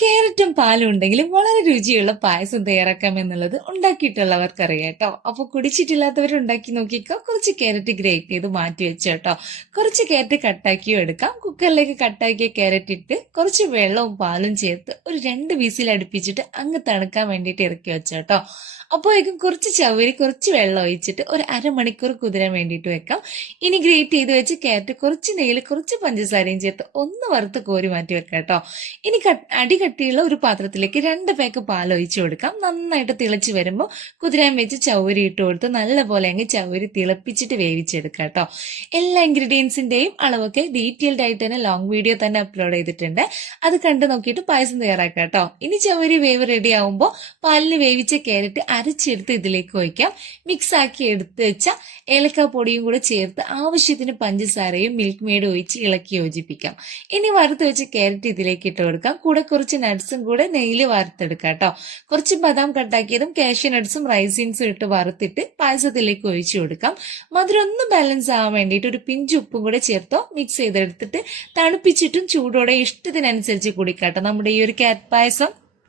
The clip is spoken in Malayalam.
ക്യാരറ്റും പാലും ഉണ്ടെങ്കിൽ വളരെ രുചിയുള്ള പായസം തയ്യാറാക്കാം എന്നുള്ളത് ഉണ്ടാക്കിയിട്ടുള്ളവർക്ക് അറിയാം കേട്ടോ. അപ്പൊ കുടിച്ചിട്ടില്ലാത്തവർ ഉണ്ടാക്കി നോക്കിക്കോ. കുറച്ച് ക്യാരറ്റ് ഗ്രേറ്റ് ചെയ്ത് മാറ്റി വെച്ചോ കേട്ടോ. കുറച്ച് ക്യാരറ്റ് കട്ടാക്കിയും എടുക്കാം. കുക്കറിലേക്ക് കട്ടാക്കിയ ക്യാരറ്റ് ഇട്ട് കുറച്ച് വെള്ളവും പാലും ചേർത്ത് ഒരു 2 വിസിൽ അടുപ്പിച്ചിട്ട് അങ്ങ് തണുക്കാൻ വേണ്ടിയിട്ട് ഇറക്കി വെച്ചോ കേട്ടോ. അപ്പോഴേക്കും കുറച്ച് ചവരി കുറച്ച് വെള്ളം ഒഴിച്ചിട്ട് ഒരു അരമണിക്കൂർ കുതിരാൻ വേണ്ടിയിട്ട് വെക്കാം. ഇനി ഗ്രേറ്റ് ചെയ്ത് വെച്ച് ക്യാരറ്റ് കുറച്ച് നെയ്യിൽ കുറച്ച് പഞ്ചസാരയും ചേർത്ത് ഒന്ന് വറുത്ത് കോരി മാറ്റി വെക്കാം കേട്ടോ. ഇനി അടികട്ടിയുള്ള ഒരു പാത്രത്തിലേക്ക് 2 പാക്ക് പാൽ ഒഴിച്ചു കൊടുക്കാം. നന്നായിട്ട് തിളച്ച് വരുമ്പോൾ കുതിരാൻ വെച്ച് ചവരി ഇട്ട് കൊടുത്ത് നല്ലപോലെ അങ്ങ് ചവരി തിളപ്പിച്ചിട്ട് വേവിച്ചെടുക്കാം കേട്ടോ. എല്ലാ ഇൻഗ്രീഡിയൻസിന്റെയും അളവൊക്കെ ഡീറ്റെയിൽഡ് ആയിട്ട് തന്നെ ലോങ് വീഡിയോ തന്നെ അപ്ലോഡ് ചെയ്തിട്ടുണ്ട്. അത് കണ്ടു നോക്കിയിട്ട് പായസം തയ്യാറാക്കാം കേട്ടോ. ഇനി ചവരി വേവ് റെഡി ആവുമ്പോൾ പാലിന് വേവിച്ച ക്യാരറ്റ് അരച്ചെടുത്ത് ഇതിലേക്ക് ഒഴിക്കാം. മിക്സ് ആക്കി എടുത്ത് വെച്ച ഏലക്ക പൊടിയും കൂടെ ചേർത്ത് ആവശ്യത്തിന് പഞ്ചസാരയും മിൽക്ക് മെയ്ഡ് ഒഴിച്ച് ഇളക്കി യോജിപ്പിക്കാം. ഇനി വറുത്ത് വെച്ച ക്യാരറ്റ് ഇതിലേക്ക് ഇട്ട് കൊടുക്കാം. കൂടെ കുറച്ച് നട്ട്സും കൂടെ നെയ്യിൽ വറുത്തെടുക്കാം കേട്ടോ. കുറച്ച് ബദാം കട്ടാക്കിയതും കാഷ്യൂ നട്ട്സും റൈസിൻസും ഇട്ട് വറുത്തിട്ട് പായസത്തിലേക്ക് ഒഴിച്ചു കൊടുക്കാം. മധുരം ഒന്ന് ബാലൻസ് ആവാൻ വേണ്ടിയിട്ട് ഒരു പിഞ്ച് ഉപ്പും കൂടെ ചേർത്തോ മിക്സ് ചെയ്തെടുത്തിട്ട് തണുപ്പിച്ചിട്ടും ചൂടോടെ ഇഷ്ടത്തിനനുസരിച്ച് കുടിക്കാട്ടോ നമ്മുടെ ഈ ഒരു ക്യാരറ്റ് പായസം.